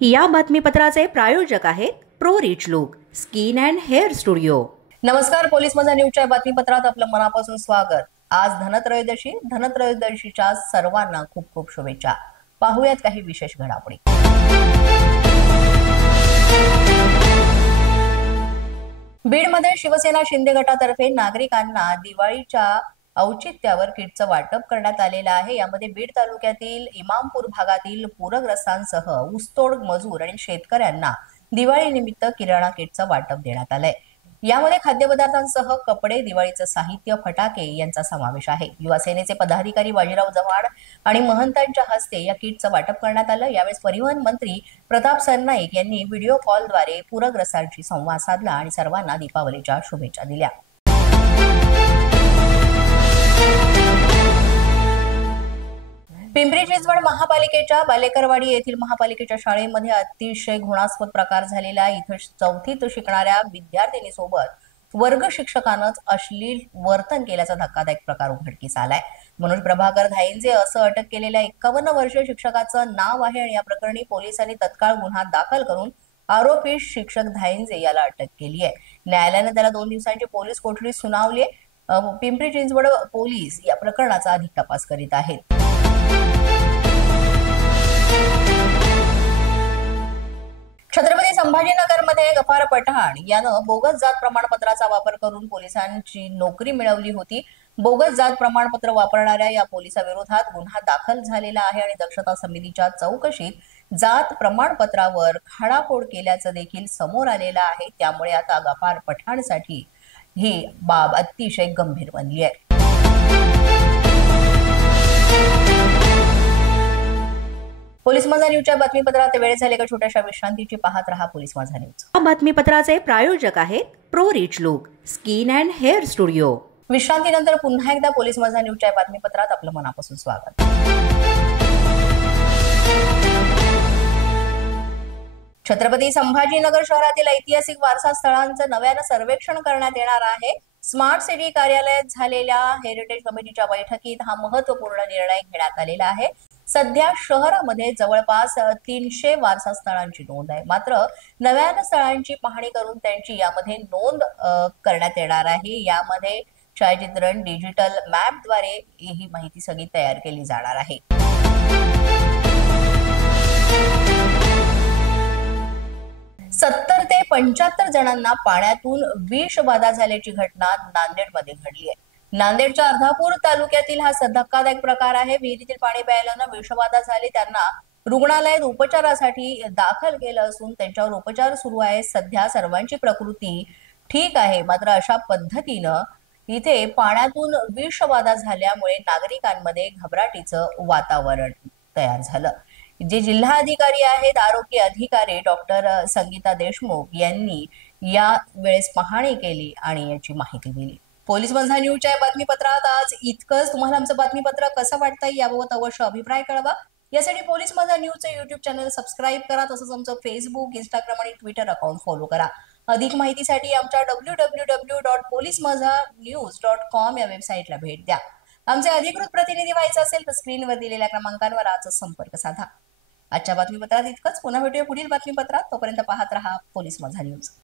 या बातमीपत्राचे प्रायोजक आहेत pro rich look skin and hair studio. नमस्कार, पोलीस माझा न्यूजच्या बातमीपत्रात आपलं मनापासून स्वागत। आज धनत्रयोदशीच्या सर्वांना खूप खूप शुभेच्छा। पाहूयात काही विशेष घडामोडी। बीडमध्ये शिवसेना शिंदे गटातर्फे नागरिकांना दिवाळीच्या औचित्यावर किटचं वाटप करण्यात आलेलं आहे। यामध्ये बीड तालुक्यातील इमामपूर भागातील पूरग्रस्तांसह ऊसतोड मजूर आणि शेतकऱ्यांना दिवाळी निमित्त किराणा किटचं वाटप देण्यात आलंय। यामध्ये खाद्यपदार्थांसह कपडे, दिवाळीचं साहित्य, फटाके यांचा समावेश आहे। युवा सेनेचे पदाधिकारी बाजीराव चव्हाण आणि महंतांच्या हस्ते या किटचं वाटप करण्यात आलं। यावेळी परिवहन मंत्री प्रताप सरनाईक यांनी व्हिडिओ कॉलद्वारे पूरग्रस्तांशी संवाद साधला आणि सर्वांना दीपावलीच्या शुभेच्छा दिल्या। पिंपरी चिंचवड महापालिकेच्या बालेकरवाडी येथील महापालिकेच्या शाळेमध्ये अतिशय घृणास्पद प्रकार झालेला आहे। इथं चौथीत शिकणाऱ्या विद्यार्थिनीसोबत वर्ग शिक्षकानंच अश्लील वर्तन केल्याचा धक्कादायक प्रकार उघडकीस आलाय। मनोज प्रभाकर धायंजे असं अटक केलेल्या 51 वर्षीय शिक्षकाचं नाव आहे आणि या प्रकरणी पोलिसांनी तत्काळ गुन्हा दाखल करून आरोपी शिक्षक धायंजे याला अटक केली आहे। न्यायालयाने त्याला 2 दिवसांची पोलीस कोठडी सुनावली आहे। पिंपरी चिंचवड पोलीस या प्रकरणाचा अधिक तपास करीत आहेत। छत्रपती संभाजीनगरमध्ये गफार पठाण यानं बोगस जात प्रमाणपत्राचा वापर करून पोलिसांची नोकरी मिळवली होती। बोगस जात प्रमाणपत्र वापरणाऱ्या या पोलिसाविरोधात गुन्हा दाखल झालेला आहे आणि दक्षता समितीच्या चौकशीत जात प्रमाणपत्रावर खाडाखोड केल्याचं देखील समोर आलेलं आहे। त्यामुळे आता गफार पठाणसाठी ही बाब अतिशय गंभीर बनली आहे। पोलीस माझा न्यूजच्या बातमीपत्रात वेळ झाले का छोट्याशा विश्रांतीची पाहत रहा पोलीस माझा न्यूज। या बातमीपत्राचे प्रायोजक आहेत pro rich look skin and hair studio. विश्रांतीनंतर पुन्हा एकदा पोलीस माझा न्यूजच्या बातमीपत्रात आपलं मनापासून स्वागत। छत्रपती संभाजीनगर शहरातील ऐतिहासिक वारसा स्थळांचं नव्यानं सर्वेक्षण करण्यात येणार आहे। स्मार्ट सिटी कार्यालयात झालेल्या हेरिटेज कमिटीच्या बैठकीत हा महत्त्वपूर्ण निर्णय घेण्यात आलेला आहे। सध्या शहरामध्ये जवळपास 300 वारसा स्थळांची नोंद आहे। मात्र नव्यानं स्थळांची पाहणी करून त्यांची यामध्ये नोंद करण्यात येणार आहे। यामध्ये छायाचित्रण, डिजिटल मॅपद्वारे ही माहिती सगळी तयार केली जाणार आहे। 70 ते 75 जणांना पाण्यातून विषबाधा झाल्याची घटना नांदेडमध्ये घडली आहे। नांदेडच्या अर्धापूर तालुक्यातील हा धक्कादायक प्रकार आहे। विहिरीतील पाणी प्यायल्यानं विषबाधा झाली। त्यांना रुग्णालयात उपचारासाठी दाखल केलं असून त्यांच्यावर उपचार सुरू आहे। सध्या सर्वांची प्रकृती ठीक आहे। मात्र अशा पद्धतीनं इथे पाण्यातून विषबाधा झाल्यामुळे नागरिकांमध्ये घबराटीचं वातावरण तयार झालं। जे जिल्हा अधिकारी आहेत, आरोग्य अधिकारी डॉक्टर संगीता देशमुख यांनी या वेळेस पाहणी केली आणि याची माहिती दिली। पोलीस माझा न्यूजच्या बातमीपत्रात आज इतकंच। तुम्हाला आमचं बातमीपत्र कसं वाटतंय याबाबत अवश्य अभिप्राय कळवा। यासाठी पोलीस माझा न्यूजचं YouTube चॅनल सबस्क्राईब करा। तसंच आमचं फेसबुक, इंस्टाग्राम आणि ट्विटर अकाउंट फॉलो करा। अधिक माहितीसाठी आमच्या www.policemazanews.com या वेबसाईटला भेट द्या। आमचे अधिकृत प्रतिनिधी व्हायचं असेल तर स्क्रीनवर दिलेल्या क्रमांकांवर आजच संपर्क साधा। आजच्या बातमीपत्रात इतकंच। पुन्हा भेटूया पुढील बातमीपत्रात। तोपर्यंत पाहत रहा पोलीस माझा न्यूज।